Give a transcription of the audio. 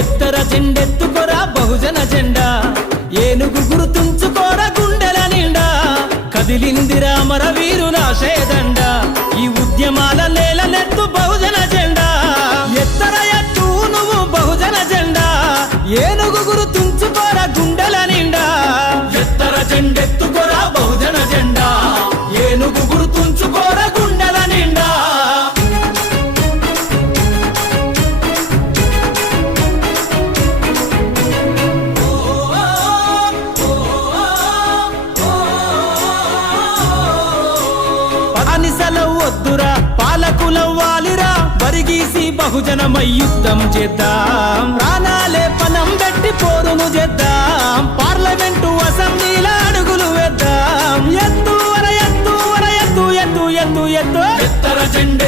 ఎత్తర జెండెత్తుకోరా బహుజన జెండా, ఏనుగు గుర్తుంచుకోరా గుండెల నిండా, కదిలిందిరా మర వీరుల ఆశయదండ, ఈ ఉద్యమాల నేలనెత్తు బహుజన జెండా. ఎత్తర ఎత్తు నువ్వు బహుజన జెండా, ఏనుగు గుర్తుంచుకోరా గుండెల నిండా. ఎత్తర జెండెత్తుకోరా బహుజన జెండా, ఏనుగు గుర్తుంచుకోరా గుండెల నిండా. అనిసలవు వద్దురా పాలకులవ్వాలిరా, బరిగీసి బహుజనమై యుద్ధం చేద్దాం, ప్రాణాలే పనం పెట్టి పోరును చేద్దాం, పార్లమెంటు అసెంబ్లీల అడుగులు వేద్దాం. ఎత్తు వర ఎత్తు వర ఎత్తు ఎత్తు ఎత్తు ఎత్తు ఎత్తర జెండా